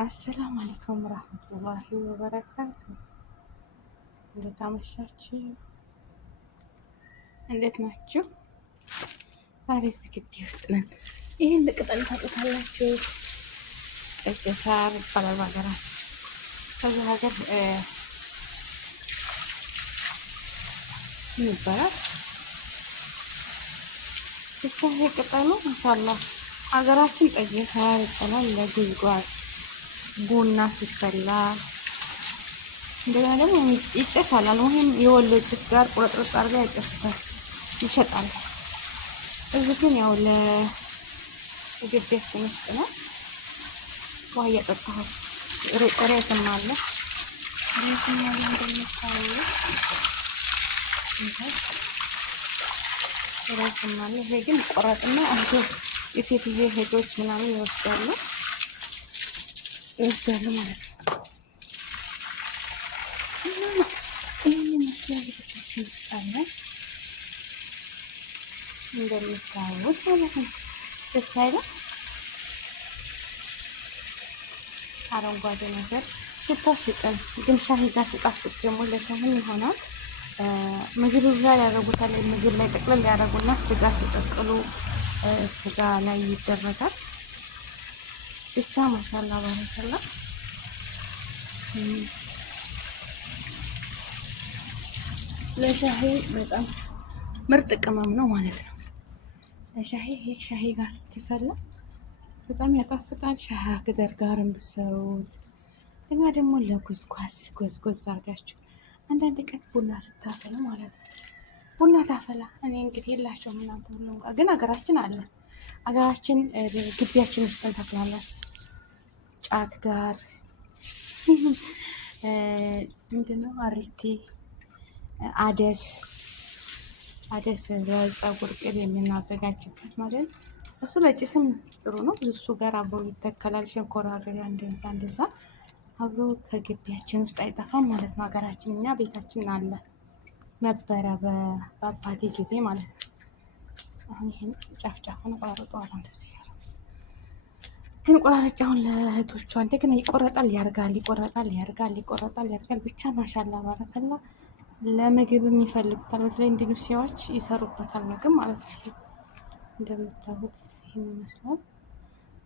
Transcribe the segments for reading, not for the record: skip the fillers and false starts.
አሰላሙ አለይኩም ረህመቱላሂ ወበረካቱ። እንዴት አመሻችሁ? እንዴት ናችሁ? ዛሬ እዚህ ግቢ ውስጥ ነን። ይህን ቅጠል ታውቁታላችሁ? ቀይ ሳር ይባላል በሀገራችን። ከዚህ ሀገር ምን ይባላል? ብቻ ይሄ ቅጠሉ ማሻአላህ ሀገራችን ቀይ ሳር ይባላል። ለጉዝጓዝ ቡና ሲፈላ እንደገና ደግሞ ይጨሳል። አልሙሂም የወሎ ጭስ ጋር ቁርጥርጥ አድርጋ ያጨሱታል፣ ይሸጣል። እዚህ ግን ያው ለምግብ ቤት ውስጥ ነው። ውሃ እያጠጣሁ ሬትም አለ እንደምታዩ ሬትም አለ። ይሄ ግን ቆረጥና አንተ የሴትዬ ሄዶች ምናምን ይወስዳሉ ማለት ነው። ይህን መስሪያ ቤቶቻችን ውስጥ አለ እንደምታዩት ማለት ነው። ደስ አይልም? አረንጓዴ ነገር ስታስጠን ግን ሻሂ ጋር ስጣፍጥ ደግሞ ለሰውን ይሆናል። ምግብ ላይ ያደረጉታል። ምግብ ላይ ጠቅልል ያደረጉና ስጋ ሲቀቅሉ ስጋ ላይ ይደረጋል። ብቻ ማሻአላ ባረከላ። ለሻሂ በጣም ምርጥ ቅመም ነው ማለት ነው። ለሻሂ ሻሂ ጋር ስትፈላ በጣም ያጣፍጣል። ሻሃ ግደር ጋርም ብትሰሩት እና ደግሞ ለጉዝጓዝ ጎዝጎዝ አድርጋችሁ አንዳንድ ቀን ቡና ስታፈላ ማለት ነው። ቡና ታፈላ እኔ እንግዲህ የላቸውም እናንተ ሁሉም ጋር ግን ሀገራችን አለ። ሀገራችን ግቢያችን ውስጥ እንተክላለን። ጫት ጋር ምንድነው አሪቲ አደስ ለፀጉር ቅቤ የምናዘጋጅበት ማለት ነው። እሱ ለጭስም ጥሩ ነው። እሱ ጋር አብሮ ይተከላል። ሸንኮራ አገዳ እንደዛ አብሮ ከግቢያችን ውስጥ አይጠፋም ማለት ነው። ሀገራችን እኛ ቤታችን አለ ነበረ በአባቴ ጊዜ ማለት ነው። አሁን ይሄን ጫፍጫፉን ቆራርጠዋል እንደዚህ ግን ቆራረጫውን ለእህቶቿ እንደገና ይቆረጣል ያርጋል። ብቻ ማሻላ ባረከላ። ለምግብም ይፈልጉታል። በተለይ ኢንዶኔሲያዎች ይሰሩበታል ምግብ ማለት ነው። እንደምታዩት ይሄን ይመስላል።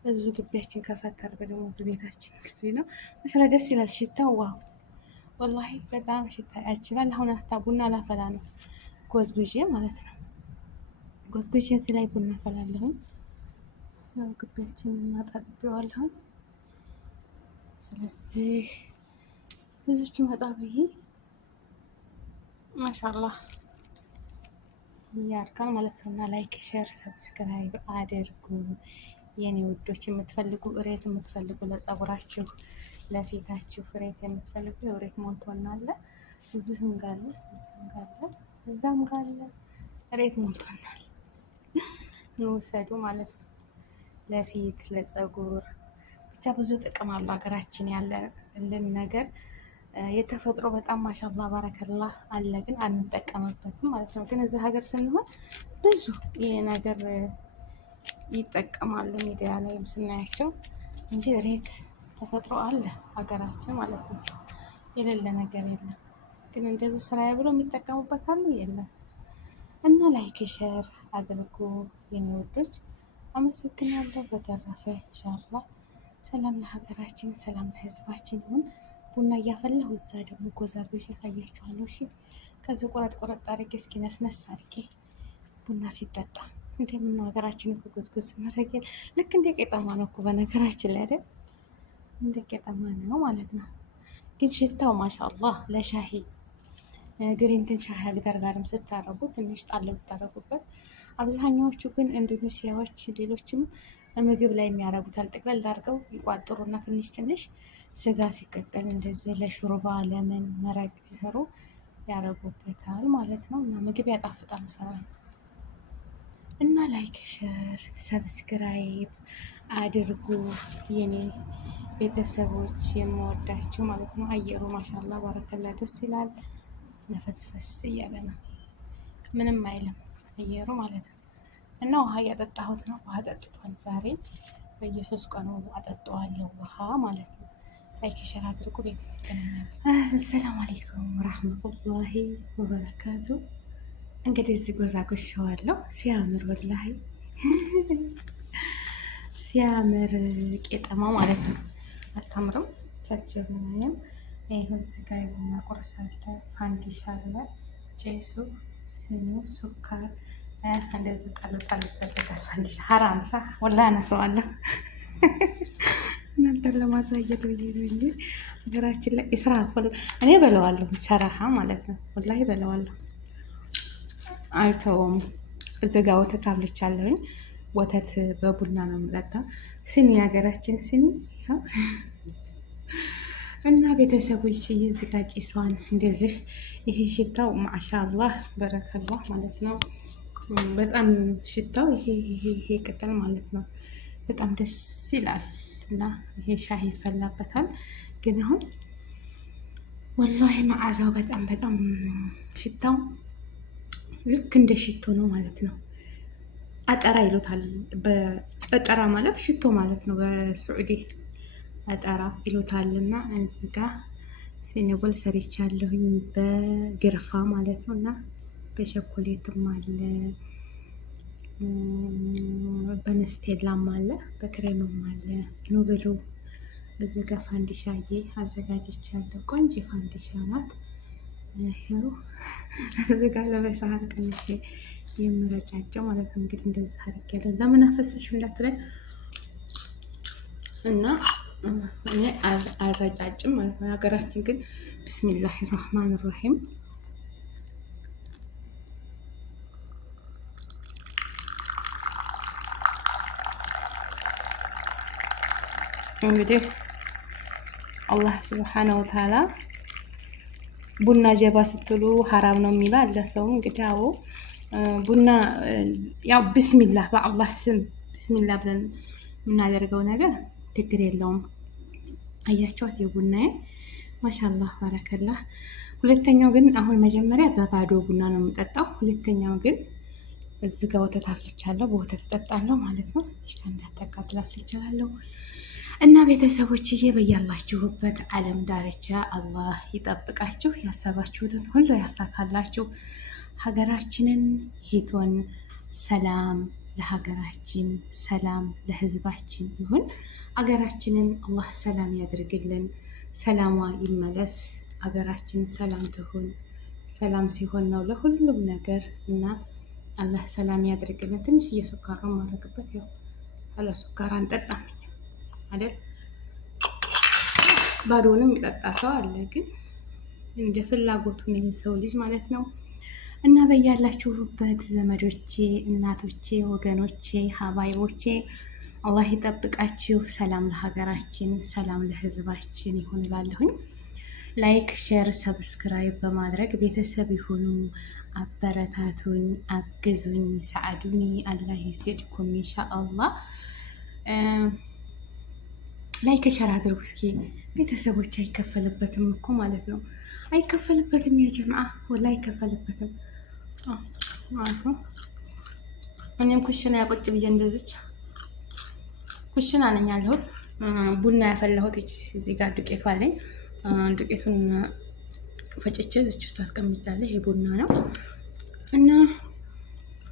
እዚሁ ግቢያችን ከፈተር ደግሞ እዚህ ቤታችን ግቢ ነው። ማሻላ ደስ ይላል ሽታው። ዋው ወላሂ በጣም ሽታ ያችላል። አሁን አፍታ ቡና ላፈላ ነው ጎዝጉዤ ማለት ነው። ጎዝጉዤ እዚህ ላይ ቡና ፈላለሁ። ያው ግቢያችን እናጣጥቤዋለሁ። ስለዚህ እዚቹ መጣ ብዬ ማሻአላህ ያርካል ማለት ነው። እና ላይክ ሼር ሰብስክራይብ አድርጉ የኔ ውዶች። የምትፈልጉ እሬት የምትፈልጉ ለጸጉራችሁ ለፊታችሁ ፍሬት የምትፈልጉ የእሬት ሞልቶና አለ እዚህም ጋር እዛም ጋር እሬት ሞልቶናል። እንውሰዱ ማለት ነው። ለፊት ለጸጉር ብቻ ብዙ ጥቅም አለው። ሀገራችን ያለልን ነገር የተፈጥሮ በጣም ማሻአላ ባረከላህ አለ፣ ግን አንጠቀምበትም ማለት ነው። ግን እዚህ ሀገር ስንሆን ብዙ ይሄ ነገር ይጠቀማሉ ሚዲያ ላይም ስናያቸው እንጂ እሬት ተፈጥሮ አለ ሀገራችን ማለት ነው። የሌለ ነገር የለም። ግን እንደዚህ ስራዬ ብሎ የሚጠቀሙበት አሉ የለም። እና ላይክ ሼር አድርጉ የኔ ውዶች፣ አመሰግናለሁ። በተረፈ ኢንሻአላህ ሰላም ለሀገራችን፣ ሰላም ለህዝባችን ይሁን። ቡና እያፈላሁ እዛ ደግሞ ጎዛቤሽ ያሳያችኋለሁ። እሺ ከዚህ ቆረጥ አድርጌ እስኪ ነስነስ አድርጌ ቡና ሲጠጣ እንደምነው ሀገራችን እኮ ጎዝጎዝ ማድረግ ልክ እንደ ቄጠማ ነው እኮ በነገራችን ላይ አይደል? እንደ ቄጠማ ነው ማለት ነው። ግን ሽታው ማሻአላህ ለሻሂ ግሪንትን ሻሂ አግዳር ጋርም ስታረጉ ትንሽ ጣል ብታረጉበት። አብዛኛዎቹ ግን ኢንዶኔሲያዎች ሌሎችም ምግብ ላይ የሚያረጉታል። ጠቅለል አድርገው ይቋጥሩና ትንሽ ስጋ ሲቀጠል እንደዚህ ለሹርባ ለምን መረቅ ሲሰሩ ያረጉበታል ማለት ነው። እና ምግብ ያጣፍጣል ሰራ እና ላይክ ሼር ሰብስክራይብ አድርጉ የኔ ቤተሰቦች የምወዳችሁ ማለት ነው። አየሩ ማሻአላ ባረከላ ደስ ይላል። ነፈስፈስ እያለ ነው፣ ምንም አይልም አየሩ ማለት ነው። እና ውሃ እያጠጣሁት ነው። ውሃ ጠጥቷል ዛሬ በየ3 ቀኑ አጠጣዋለሁ ውሃ ማለት ነው። ላይክ ሸር አድርጉ። ቤት ይገናኛል። አሰላሙ አለይኩም ወራህመቱላሂ ወበረካቱ። እንግዲህ እዚህ ጎዛጎሻዋለሁ። ሲያምር ወላሂ ሲያምር ቄጠማ ማለት ነው። አታምረው? ቻችብናየም ይኸው እዚህ ጋር የቡና ቁርስ አለ፣ ፋንዲሻ አለ፣ ጭሱ፣ ስኒው፣ ሱካር እንደዚህ ጣል ይደረጋል። ፋንዲሻ ሀራም ሳ ወላሂ አነሳዋለሁ እናንተን ለማሳየት ብዬ ነው እንጂ ሀገራችን ላይ ኢስራፍ እኔ በለዋለሁ ሰራሃ ማለት ነው። ወላሂ በለዋለሁ አይተውም። እዚህ ጋር ወተት አብልቻለሁኝ። ወተት በቡና ነው የምጠጣው። ስኒ ሀገራችን ስኒ እና ቤተሰቦች እዚህ ጋር ጭሷን እንደዚህ ይሄ ሽታው ማሻአላህ በረከላህ ማለት ነው። በጣም ሽታው ይሄ ቅጠል ማለት ነው በጣም ደስ ይላል። እና ይሄ ሻሂ ይፈላበታል። ግን አሁን ወላሂ መዓዛው በጣም ሽታው ልክ እንደ ሽቶ ነው ማለት ነው። አጠራ ይሉታል። በአጠራ ማለት ሽቶ ማለት ነው በስዑዲ አጠራ ይሉታልና እዚህ ጋር ሲኒቦል ሰርቻለሁኝ በግርፋ ማለት ነው። እና በቸኮሌትም አለ በነስቴላም አለ በክሬምም አለ። ኑ ብሉ። እዚህ ጋር ፋንዲሻዬ አዘጋጅቻለሁ። ቆንጆ ፋንዲሻ ናት። ይሄው እዚህ ጋር ለበሳህን ቀንሼ የምረጫቸው ማለት ነው። እንግዲህ እንደዚህ አድርጌያለሁ። ለምን አፈሰሽ እንዳትለኝ እና እኔ አልረጫጭም ማለት ነው። ሀገራችን ግን ቢስሚላሂ ራህማን ራሂም እንግዲህ አላህ ሱብሓነሁ ወተዓላ ቡና ጀባ ስትሉ ሐራም ነው የሚል አለ ሰው። እንግዲህ አዎ ቡና ያው ቢስሚላህ በአላህ ስም ቢስሚላህ ብለን የምናደርገው ነገር ችግር የለውም። አያችኋት የቡናዬ ማሻአላህ ባረከላህ። ሁለተኛው ግን አሁን መጀመሪያ በባዶ ቡና ነው የምጠጣው። ሁለተኛው ግን እዚህ ጋር ወተት አፍልቻለሁ። በወተት እጠጣለሁ ማለት ነው። እዚህ ጋር እንዳታቃጥል አፍልቻለሁ። እና ቤተሰቦችዬ በያላችሁበት ዓለም ዳርቻ አላህ ይጠብቃችሁ፣ ያሰባችሁትን ሁሉ ያሳካላችሁ። ሀገራችንን ሂቶን ሰላም ለሀገራችን፣ ሰላም ለሕዝባችን ይሁን። ሀገራችንን አላህ ሰላም ያድርግልን፣ ሰላሟ ይመለስ። ሀገራችን ሰላም ትሁን። ሰላም ሲሆን ነው ለሁሉም ነገር እና አላህ ሰላም ያድርግልን። ትንሽ እየሱካር ነው ማድረግበት። ያው አለ ሱካር አንጠጣም አይደል? ባዶንም ይጠጣ ሰው አለ፣ ግን እንደ ፍላጎቱ ነው የሰው ልጅ ማለት ነው። እና በያላችሁበት ዘመዶቼ፣ እናቶቼ፣ ወገኖቼ፣ ሀባይቦቼ አላህ ይጠብቃችሁ። ሰላም ለሀገራችን፣ ሰላም ለሕዝባችን ይሁን እላለሁኝ። ላይክ፣ ሼር፣ ሰብስክራይብ በማድረግ ቤተሰብ ይሁኑ። አበረታቱኝ፣ አግዙኝ፣ ሰዓዱኒ። አላህ ይስጥኩም ኢንሻአላህ። ላይክ ሸር አድርጉ እስኪ ቤተሰቦች። አይከፈልበትም እኮ ማለት ነው። አይከፈልበትም ያ ጀማዓ ወላ አይከፈልበትም። እኔም ኩሽና ያቆጭ ብዬ እንደዚች ኩሽና ነኝ ያለሁት። ቡና ያፈላሁት እዚህ ጋር ዱቄቱ አለኝ። ዱቄቱን ፈጭቼ እዚች ውስጥ አስቀምጫለሁ። ይሄ ቡና ነው እና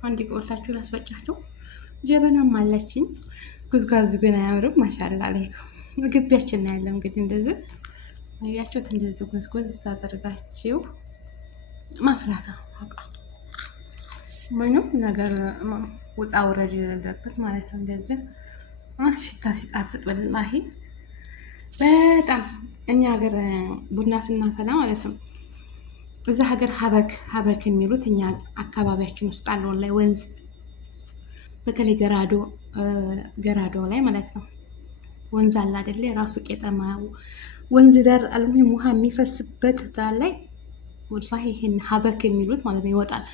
አንድ ቆርሳችሁ ላስፈጫችሁ። ጀበናም አለችኝ። ጉዝጓዝ ግን አያምርም። ማሻአላ አለይኩም። ግቢያችን ነው ያለው። እንግዲህ እንደዚህ አያችሁት፣ እንደዚህ ጉዝጉዝ ታደርጋችሁ ማፍላት ነው። በቃ ምንም ነገር ውጣ ውረድ የሌለበት ማለት ነው። እንደዚህ ሽታ ሲጣፍጥ ወላሂ በጣም እኛ ሀገር ቡና ስናፈላ ማለት ነው። እዛ ሀገር ሀበክ የሚሉት እኛ አካባቢያችን ውስጥ አለ ላይ ወንዝ፣ በተለይ ገራዶ ላይ ማለት ነው። ወንዝ አለ አይደለ? ራሱ ቄጠማ ወንዝ ዳር አልሙሂም ውሃ የሚፈስበት ዳር ላይ ወላሂ ይሄን ሀበክ የሚሉት ማለት ነው ይወጣል።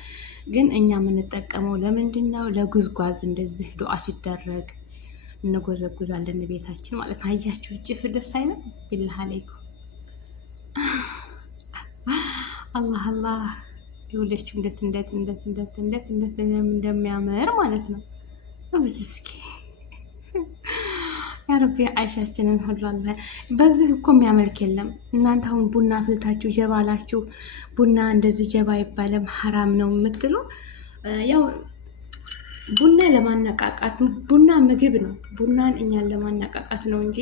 ግን እኛ የምንጠቀመው ለምንድን ነው? ለጉዝጓዝ እንደዚህ ዱዓ ሲደረግ እንጎዘጉዛለን ቤታችን ማለት ነው። አያችሁ እጭ ደስ አይልም? ቢላህ አለይኩም አላህ አላህ ይውለችው እንዴት እንደሚያምር ማለት ነው። እስኪ ረቢ አይሻችንን ሁሉ አላህ። በዚህ እኮ የሚያመልክ የለም። እናንተ አሁን ቡና ፍልታችሁ ጀባ አላችሁ። ቡና እንደዚህ ጀባ አይባልም ሐራም ነው የምትሉ ያው ቡና ለማነቃቃት ቡና ምግብ ነው። ቡናን እኛን ለማነቃቃት ነው እንጂ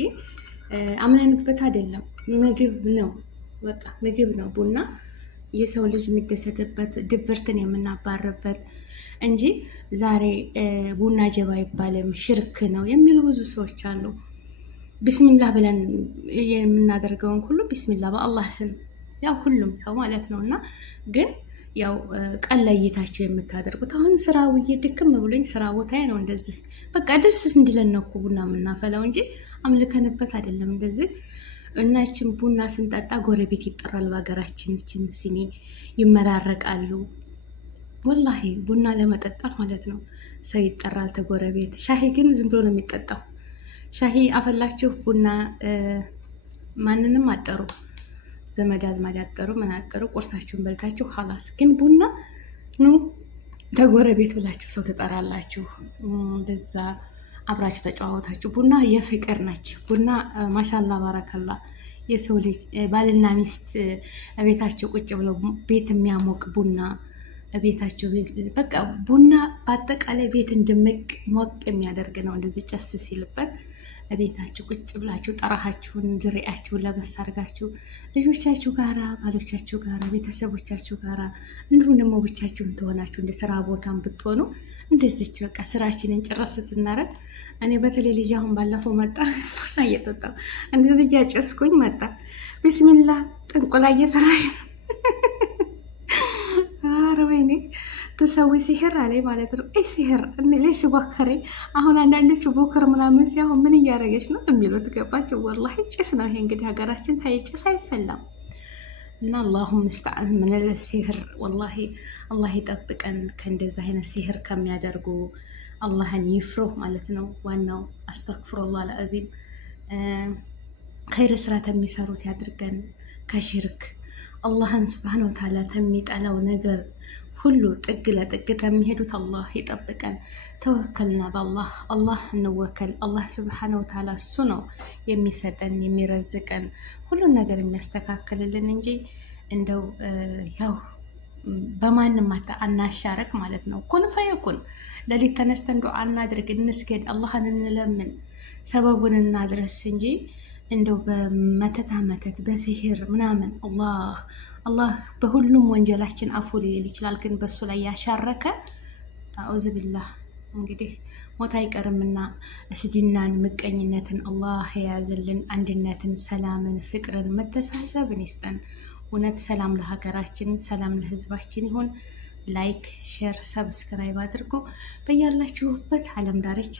አምነንበት አይደለም። ምግብ ነው፣ በቃ ምግብ ነው ቡና። የሰው ልጅ የሚደሰትበት ድብርትን የምናባርበት እንጂ ዛሬ ቡና ጀባ አይባልም ሽርክ ነው የሚሉ ብዙ ሰዎች አሉ። ቢስሚላ ብለን የምናደርገውን ሁሉ ቢስሚላ በአላህ ስም ያው ሁሉም ሰው ማለት ነው። እና ግን ያው ቀን ለይታችሁ የምታደርጉት አሁን ስራ ውዬ ድክም ብሎኝ ስራ ቦታ ነው እንደዚህ በቃ ደስ እንዲለን ነው እኮ ቡና የምናፈላው እንጂ አምልከንበት አይደለም እንደዚህ። እናችን ቡና ስንጠጣ ጎረቤት ይጠራል። በሀገራችን እችን ሲኒ ይመራረቃሉ። ወላሂ ቡና ለመጠጣት ማለት ነው ሰው ይጠራል ተጎረቤት። ሻሂ ግን ዝም ብሎ ነው የሚጠጣው። ሻሂ አፈላችሁ ቡና ማንንም አጠሩ፣ ዘመድ አዝማድ አጠሩ፣ ምን አጠሩ፣ ቁርሳችሁን በልታችሁ ኸላስ። ግን ቡና ኑ ተጎረቤት ብላችሁ ሰው ትጠራላችሁ። በዛ አብራችሁ ተጨዋወታችሁ። ቡና የፍቅር ነች። ቡና ማሻላ ባረከላ። የሰው ልጅ ባልና ሚስት ቤታቸው ቁጭ ብለው ቤት የሚያሞቅ ቡና ቤታቸው በቃ ቡና በአጠቃላይ ቤት እንድምቅ ሞቅ የሚያደርግ ነው። እንደዚህ ጨስ ሲልበት ቤታችሁ ቁጭ ብላችሁ ጠራሃችሁን ድሬያችሁን ለበስ አድርጋችሁ ልጆቻችሁ ጋራ ባሎቻችሁ ጋራ ቤተሰቦቻችሁ ጋራ እንዲሁም ደግሞ ብቻችሁን ትሆናችሁ እንደ ስራ ቦታም ብትሆኑ እንደዚች በቃ ስራችንን ጭረስ ስትናረግ። እኔ በተለይ ልጅ አሁን ባለፈው መጣ ቡና እየጠጣሁ እንደዚህ እያጨስኩኝ መጣ። ቢስሚላ ጥንቆላ እየሰራች ነው። ኧረ ወይኔ ተሰዊ ሲህር አለኝ ማለት ነው። ሲህር ሌስ ቦከሬ። አሁን አንዳንዶቹ ቦከር ምናምን ሲያሁን ምን እያደረገች ነው የሚሉት ገባቸው። ወላሂ ጭስ ነው ይሄ እንግዲህ ሀገራችን ታይ ጭስ አይፈላም። እና አላሁም ስተዓን ምን ሲህር ወላሂ አላህ ይጠብቀን ከእንደዚህ አይነት ሲህር ከሚያደርጉ አላህን ይፍሩ ማለት ነው። ዋናው አስተግፍሩላህ አልዓዚም ኸይር ስራ የሚሰሩት ያድርገን ከሽርክ አላህን ስብሓን ወተዓላ ከሚጠላው ነገር ሁሉ ጥግ ለጥግ ከሚሄዱት አላህ ይጠብቀን። ተወከልና በአላህ አላህ እንወከል። አላህ ስብሓን ወተዓላ እሱ ነው የሚሰጠን የሚረዝቀን ሁሉን ነገር የሚያስተካክልልን እንጂ እንደው ያው በማንም አናሻረክ ማለት ነው። ኩን ፈየኩን። ለሊት ተነስተን ዱዓ እናድርግ፣ እንስገድ፣ አላህን እንለምን፣ ሰበቡን እናድረስ እንጂ እንደው በመተታ መተት በሲህር ምናምን አላህ በሁሉም ወንጀላችን አፉ ሊል ይችላል። ግን በሱ ላይ ያሻረከ አዑዝ ቢላህ እንግዲህ ሞት አይቀርምና እስድናን ምቀኝነትን አላህ የያዝልን፣ አንድነትን፣ ሰላምን፣ ፍቅርን፣ መተሳሰብን ይስጠን። እውነት ሰላም ለሀገራችን፣ ሰላም ለህዝባችን ይሁን። ላይክ፣ ሼር፣ ሰብስክራይብ አድርጎ በያላችሁበት ዓለም ዳርቻ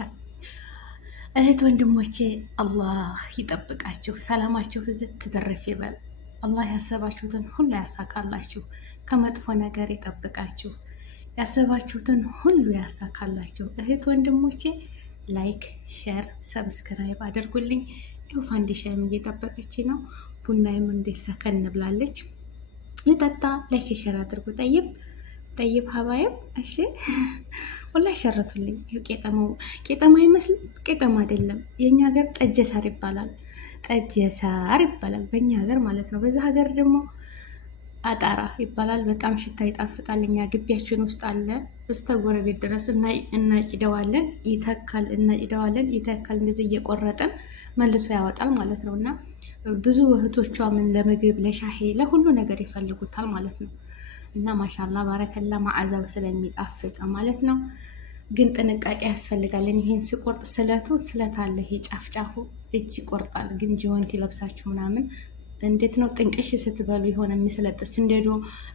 እህት ወንድሞቼ አላህ ይጠብቃችሁ። ሰላማችሁ ብዝት ትደርፍ ይበል። አላህ ያሰባችሁትን ሁሉ ያሳካላችሁ። ከመጥፎ ነገር ይጠብቃችሁ። ያሰባችሁትን ሁሉ ያሳካላችሁ። እህት ወንድሞቼ ላይክ፣ ሼር፣ ሰብስክራይብ አድርጉልኝ። ይኸው ፋንዲሻም እየጠበቀች ነው። ቡናዬም እንዴት ሰከን ብላለች። ልጠጣ። ላይክ ሼር አድርጉ። ጠይብ ሀባይም እሺ ወላሂ ሸረቱልኝ። ቄጠማ አይመስልም? ቄጠማ አይደለም። የኛ ሀገር ጠጀ ሳር ይባላል። ጠጀ ሳር ይባላል በእኛ ሀገር ማለት ነው። በዛ ሀገር ደግሞ አጣራ ይባላል። በጣም ሽታ ይጣፍጣል። እኛ ግቢያችን ውስጥ አለ። እስከ ጎረቤት ድረስ እናጭደዋለን። እናጭደዋለን፣ ይተካል። እንደዚህ እየቆረጠን መልሶ ያወጣል ማለት ነው። እና ብዙ እህቶቿ ምን ለምግብ ለሻሂ ለሁሉ ነገር ይፈልጉታል ማለት ነው። እና ማሻላ ባረከላ ማዕዛው ስለሚጣፍጥ ማለት ነው። ግን ጥንቃቄ ያስፈልጋለን። ይሄን ስቆርጥ ስለት አለ። ይሄ ጫፍጫፉ እጅ ይቆርጣል። ግን ጅወንቲ ለብሳችሁ ምናምን እንዴት ነው ጥንቅሽ ስትበሉ የሆነ የሚስለጥስ እንደዶ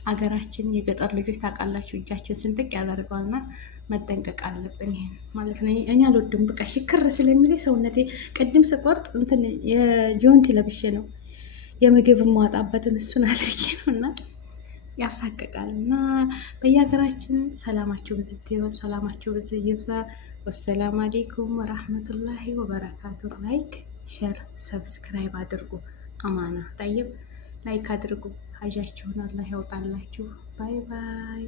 አገራችን የገጠር ልጆች ታውቃላችሁ፣ እጃችን ስንጥቅ ያደርገዋልና መጠንቀቅ አለብን። ይሄን ማለት ነው። እኛ አልወድም በቃ ሽክር ስለሚል ሰውነቴ ቅድም ስቆርጥ እንትን የጅወንቲ ለብሼ ነው የምግብ ማውጣበትን እሱን አድርጌ ነው እና ያሳቅቃል። እና በየሀገራችን ሰላማችሁ ብዝት ይበል፣ ሰላማችሁ ብዝ ይብዛ። ወሰላም አሌይኩም ወራህመቱላሂ ወበረካቱ። ላይክ ሼር ሰብስክራይብ አድርጉ። አማና ጠይብ ላይክ አድርጉ። ሀጃችሁን አላህ ያውጣላችሁ። ባይ ባይ።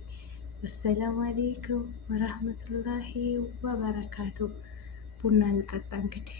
ወሰላም አሌይኩም ወራህመቱላሂ ወበረካቱ። ቡና እንጠጣ እንግዲህ